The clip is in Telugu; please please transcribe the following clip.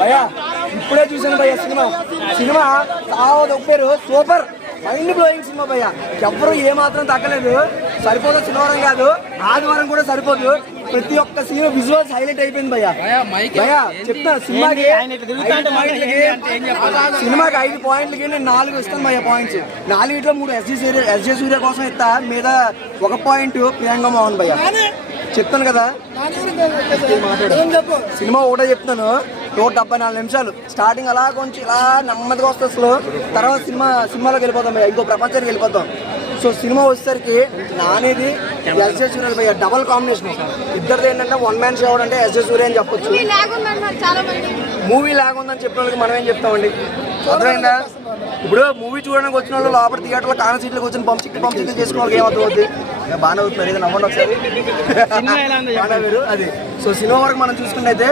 భయ్యా ఇప్పుడే చూసాను భయ్యా సినిమా ఒప్పారు సూపర్ మైండ్ బ్లోయింగ్ సినిమా భయ్యా. ఎవరు ఏమాత్రం తగ్గలేదు. సరిపోదు శనివారం కాదు ఆదివారం కూడా సరిపోదు. ప్రతి ఒక్క సీన్ విజువల్స్ హైలైట్ అయిపోయింది భయ్యా. చెప్తా సినిమాకి 5 పాయింట్లకి నేను 4 ఇస్తాను భయ్యా. పాయింట్స్ 4 3 ఎస్జే సూర్య కోసం ఇస్తా, మీద 1 పాయింట్ ప్రియాంక మోహన్ భయ్యా. చెప్తాను కదా సినిమా ఒకటే చెప్తాను. 174 నిమిషాలు స్టార్టింగ్ అలా కొంచెం ఇలా నెమ్మదిగా వస్తుంది అసలు. తర్వాత సినిమాలోకి వెళ్ళిపోతాం భయ్యా, ఇంకో ప్రపంచానికి వెళ్ళిపోతాం. సో సినిమా వచ్చేసరికి నానేది ఎస్జే సూర్య భయ్యా డబల్ కాంబినేషన్. ఇద్దరిది ఏంటంటే వన్ మ్యాన్ షో అంటే ఎస్జే సూర్య అని చెప్పొచ్చు. మూవీ లాగుందని చెప్పిన వాళ్ళకి మనం ఏం చెప్తామండి, అర్థమైందా? ఇప్పుడు మూవీ చూడడానికి వచ్చిన వాళ్ళు లోపల థియేటర్లో కాన సీట్లకు వచ్చిన పంపించి చేసుకున్న వాళ్ళకి ఏమవుతుంది? బాగానే అవుతున్నారు, ఇది నమ్మండి ఒకసారి. అది సో సినిమా వరకు మనం చూసుకున్నైతే